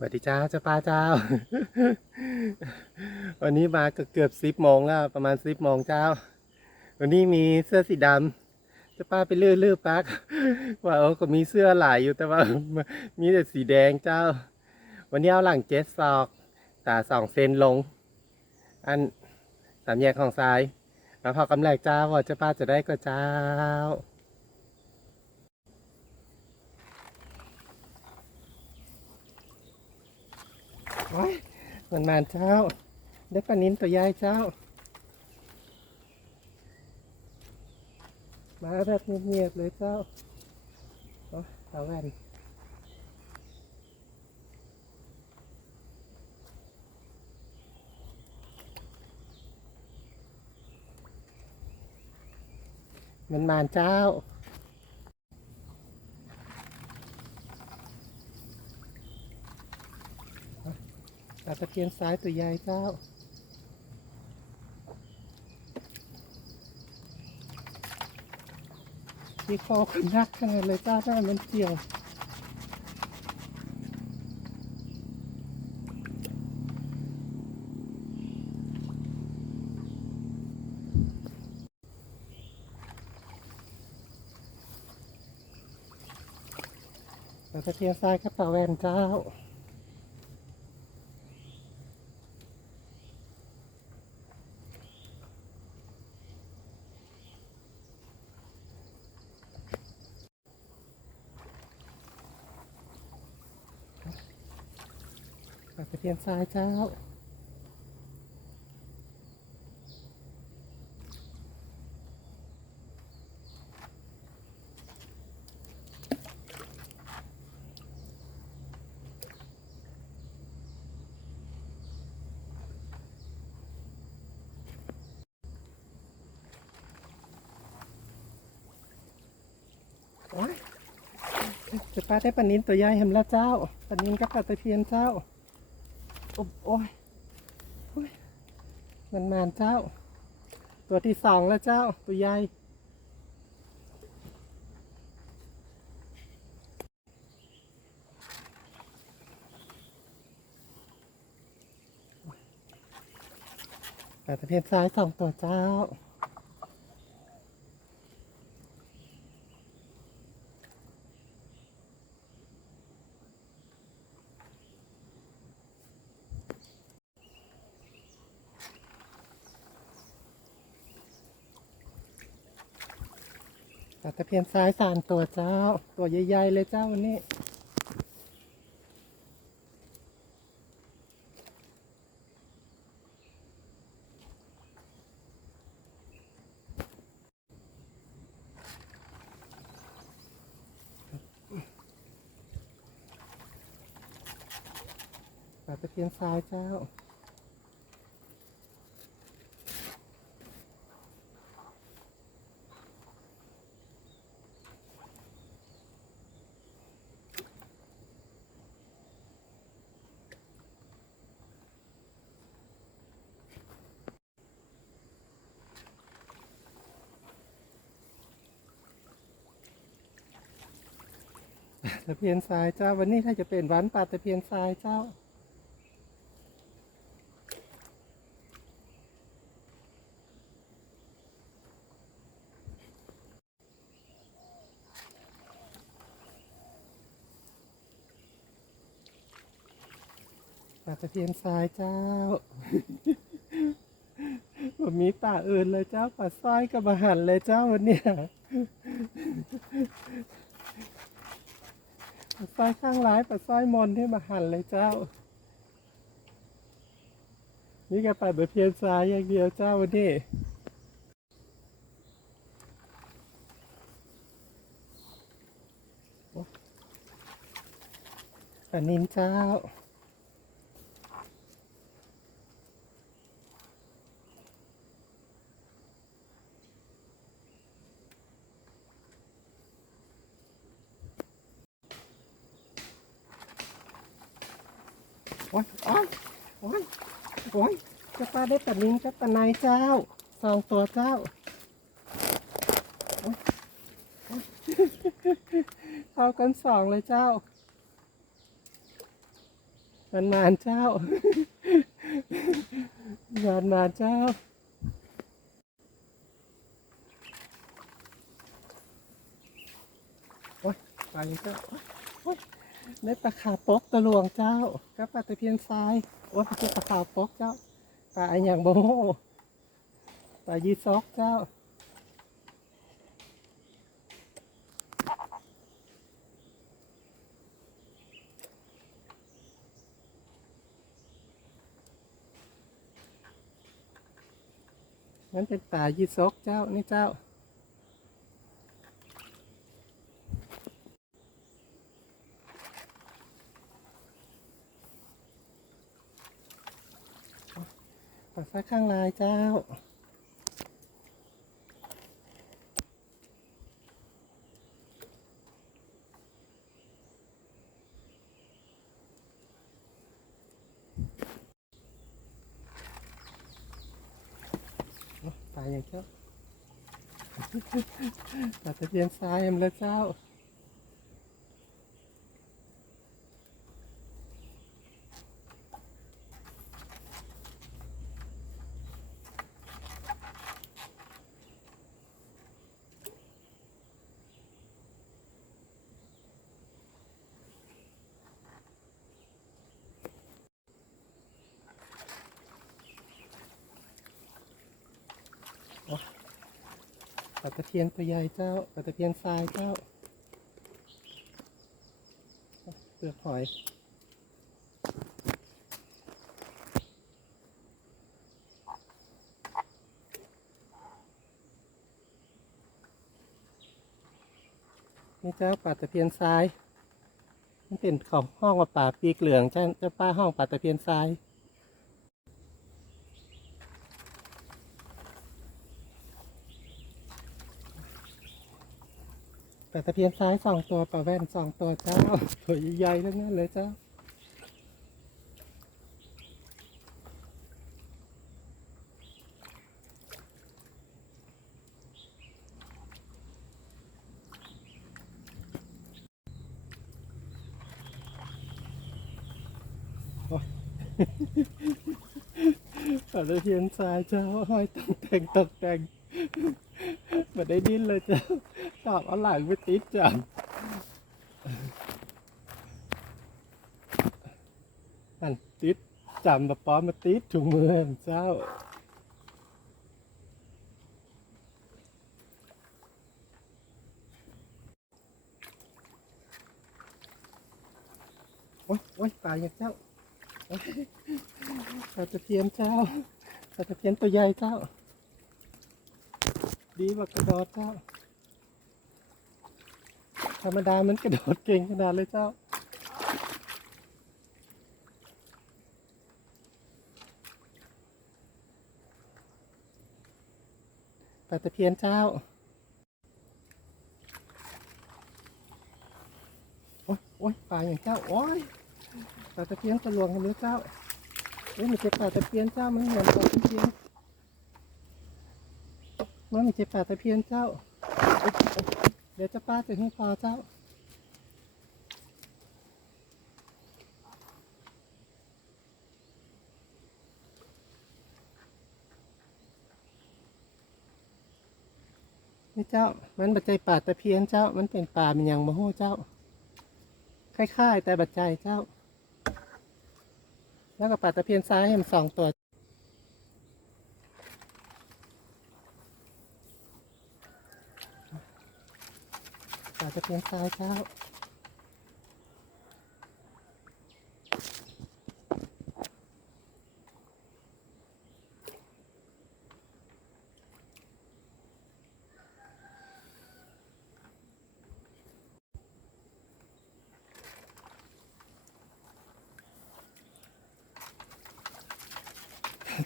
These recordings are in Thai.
สวัสดีจ้าเจ้าป้าเจ้า วันนี้มาเกือบสิบโมงแล้วประมาณสิบโมงเจ้า วันนี้มีเสื้อสีดำเจ้าป้าไปเลื่อเลื่อปักว่าเออก็มีเสื้อหลายอยู่แต่ว่ามีแต่สีแดงเจ้า วันนี้เอาหลังเจ็ดศอกตาสองเซนลง อันสามแยกของซ้ายแล้วพอกำแรกเจ้าว่าเจ้าป้าจะได้ก็เจ้า โอ้ยมันมาเจ้า ได้ปลานิ้นตัวใหญ่เจ้า มาแบบเงียบๆเลยเจ้าโอ้ยเอาแว่นมันมาเจ้า ปลาตะเพียนซ้ายตัวใหญ่เจ้าที่คอขึ้นนักขนาดเลยเจ้าหน้ามันเกี่ยวปลาตะเพียนซ้ายกับปลาแวนเจ้า ปลาตะเพียนซ้ายเจ้าจะป้าได้ปลานินตัวใหญ่เห็นแล้วเจ้าปลานินกับปลาตะเพียนเจ้า โอ้ยมันมานเจ้า ตัวที่สองแล้วเจ้า ตัวใหญ่ปลาตะเพียนซ้ายสองตัวเจ้า ปลาตะเพี ยนซ้ายสามตัวเจ้า ตัวใหญ่ๆเลยเจ้าวันนี้ปลาตะเพียนซ้ายเจ้า ตะเพียนทรายเจ้าวันนี้ถ้าจะเป็นวันปลาตะเพียนทรายเจ้าปลาตะเพียนทรายเจ้าผมมีป่าอื่นเลยเจ้าป่าสร้อยกับอาหารเลยเจ้าวันเนี้ย ปลาสร้อยข้างร้ายปลาสร้อยมนที่มาหั่นเลยเจ้า นี่แกปลาตะเพียนซ้ายอย่างเดียวเจ้าวันนี้อันนินเจ้า โอ้ยโอ้ยโอ้ยโอ้ยจะปลาได้ปลานินกับปลาในเจ้าสองตัวเจ้าโอ๊ยโอ๊ยเข้ากันสองเลยเจ้ามันมานเจ้ามานมานเจ้าโอ้ยไปเจ้าโอ๊ยโอ๊ย ได้ปลาขาปกตะลวงเจ้ากับปลาตะเพียนทรายโอ้ยไม่ใช่ปลาขาปกเจ้าปลาอย่างโบปลายีซอกเจ้านั่นเป็นป่ายีซกเจ้านี่เจ้า ปักซ้าข้างลายเจ้า ตายอย่างเจ้าตัดตะเพียนซ้ายเอ็มแล้วเจ้าาตะเพียนตัวใหญ่เจ้าปลาตะเพียนทรายเจ้าเปลือกหอยนี่เจ้าปลาตะเพียนทรายมันเป็นของห้องว่าป่าปีกเหลืองเจ้าเจ้าป้าห้องปลาตะเพียนทราย ปลาตะเพียนซ้ายสองตัวปลาแว่นสองตัวเจ้าตัวใหญ่ๆทั้งนั้นเลยเจ้าโอ๊ยปลาตะเพียนซ้ายเจ้าห้อยตกแต่งตกแต่งมาได้ดิ้นเลยเจ้า ชอบเอาหลังไปติดจังมันติดจำแบบป้อมมาติดถุงมือให้เจ้าโอ๊ยโอ๊ยตายอย่างเจ้าโอ๊ยปลาตะเพียนเจ้าปลาตะเพียนตัวใหญ่เจ้า ดีกว่ากระโดดเจ้า ธรรมดามันกระโดดเก่งขนาดเลยเจ้า ปลาตะเพียนเจ้า โอ๊ยโอ๊ยปลาอย่างเจ้า โอ๊ยปลาตะเพียนตะลวงกันเลยเจ้าเอ้ยมันเจ็บปลาตะเพียนเจ้า มันเหมือนปลาตะเพียนมันมีเจ็บปลาตะเพียนเจ้า เดี๋ยวจะป้าจะให้ปลาเจ้า นี่เจ้า มันบัจใจป่าตะเพียนเจ้า มันเป็นป่ามันยังมโหเจ้า คล้ายๆ แต่บัจใจเจ้า แล้วก็ป่าตะเพียนซ้ายมันสองตัว ป่าตะเพียนซ้ายเจ้า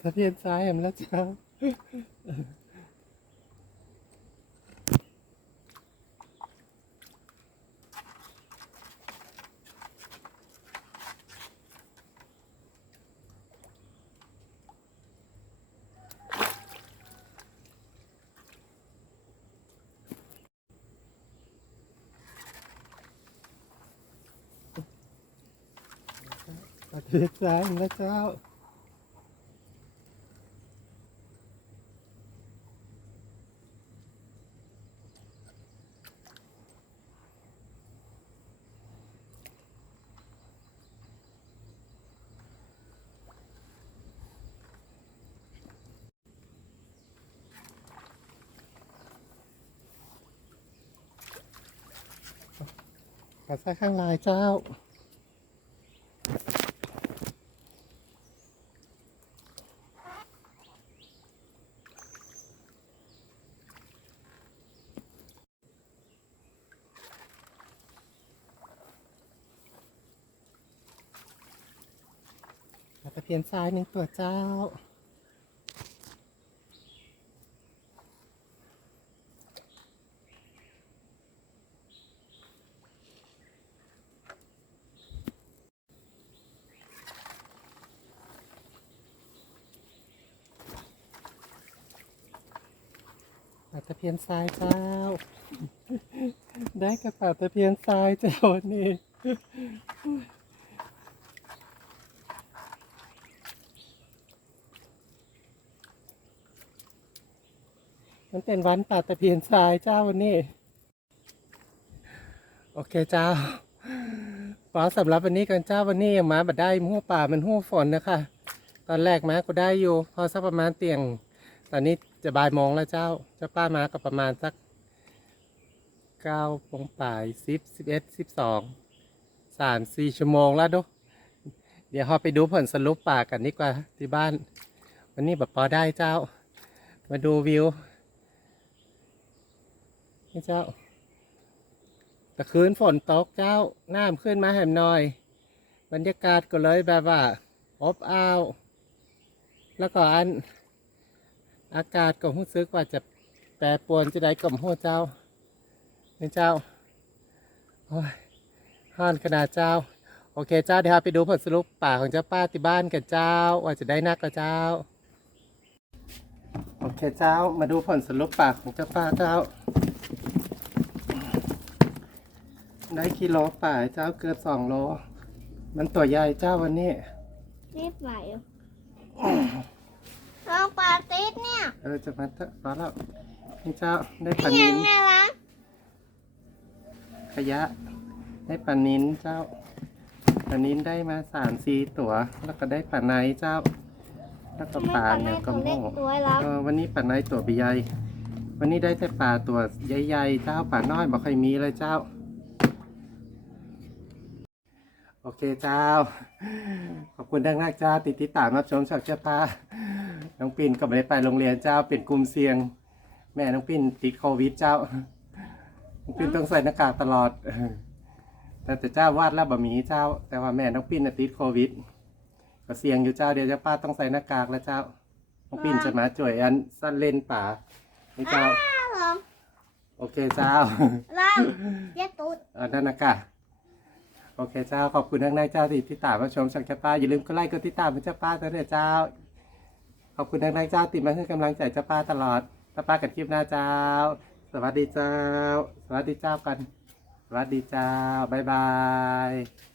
ตะเพียนซ้ายเห็นแล้วจ้า ปลาประเทศซ้ายนะเจ้าปัดซ้ายข้างลายเจ้าะเพียนทรายหนึ่งตัวเจ้า ตะเพียนทรายเจ้า ได้กับปลาตะเพียนทรายเจ้าวันนี้ มันเป็นวันปลาตะเพียนทรายเจ้าวันนี้ โอเคเจ้าปอสำหรับวันนี้กันเจ้าวันนี้ยังมาบัดได้หัวป่ามันหัวฝนนะคะ ตอนแรกมาก็ได้อยู่ พอสักประมาณเตียง ตอนนี้จะบ่ายโมงแล้วเจ้า เจ้าป้ามาก็ประมาณสักเก้าโมงป่ายสิบสิบเอ็ดสิบสองสามสี่ชั่วโมงแล้วดูเดี๋ยวเราไปดูผลสรุปป่ากันดีกว่าที่บ้าน วันนี้แบบพอได้เจ้า มาดูวิว เจ้าตะคืนฝนตกเจ้าน้ำขึ้นมาแหมหน่อย บรรยากาศก็เลยแบบว่าอบอ้าว แล้วก็อัน อากาศก็รู้สึกว่าจะแปรปรวนจะได้กับหัวเจ้านี่เจ้าโอ้ยห้อนขนาดเจ้า โอเคเจ้าเดี๋ยวไปดูผลสรุปป่าของเจ้าป้าที่บ้านกันเจ้า ว่าจะได้นักกับเจ้า โอเคเจ้ามาดูผลสรุปป่าของเจ้าป้าเจ้า ได้กิโลป่าเจ้าเกินสองโล มันตัวใหญ่เจ้าวันนี้รีบไหวลองปาติดเนี่ยเออจะมาเถอะพอแล้วนี่เจ้าได้ปลายันิงนไงวะขยะ ได้ปลานินเจ้าปลานินได้มาสามสี่ตัว แล้วก็ได้ปลาในเจ้า แล้วก็ปลาเนี่ยกระเล็โม่กตัวแล้ว เออวันนี้ปลาในตัวใหญ่วันนี้ได้แต่ปลาตัวใหญ่ๆ เจ้าปลาน้อยบ่ค่อยมีเลยเจ้า โอเคเจ้า ขอบคุณดังนักเจ้าติดติดตามรับชมจากเจ้าป้าน้องปิ่นก็ไม่ได้ไปโรงเรียนเจ้าเป็นกลุ่มเสี่ยง แม่น้องปิ่นติดโควิดเจ้าน้องปิ่นต้องใส่หน้ากากตลอด แต่แต่เจ้าวาดแล้วบะหมี่เจ้า แต่ว่าแม่น้องปิ่นน่ะติดโควิด ก็เสี่ยงอยู่เจ้าเดี๋ยวเจ้าป้าต้องใส่หน้ากากแล้วเจ้า น้องปิ่นจะมาจ่วยอันสั้นเล่นป่านี่เจ้าลองโอเคเจ้าลองเย็ดตูด เออนั่นนะกะ โอเคเจ้าขอบคุณทั้งนายเจ้าที่ติดตามมาชมช่องเจ้าป้าอย่าลืมกดไลค์กดติดตามเป็นเจ้าป้าตัวเด้อเจ้า ขอบคุณทั้งนายเจ้าติดมาให้กำลังใจเจ้าป้าตลอดเจ้าป้ากันคลิปหน้าเจ้า สวัสดีเจ้า สวัสดีเจ้ากัน สวัสดีเจ้าบ๊ายบาย